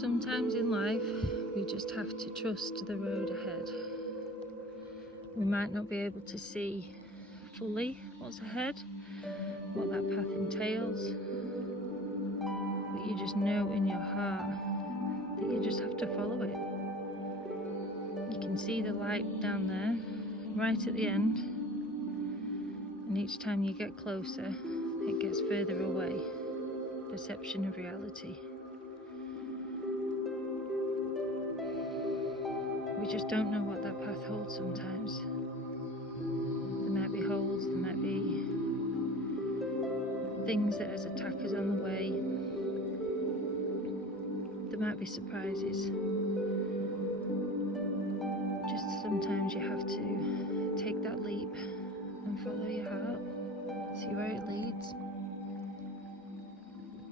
Sometimes in life, we just have to trust the road ahead. We might not be able to see fully what's ahead, what that path entails, but you just know in your heart that you just have to follow it. You can see the light down there, right at the end, and each time you get closer, it gets further away. Perception of reality. We just don't know what that path holds sometimes. There might be holes, there might be things that as attackers on the way. There might be surprises. Just sometimes you have to take that leap and follow your heart, see where it leads.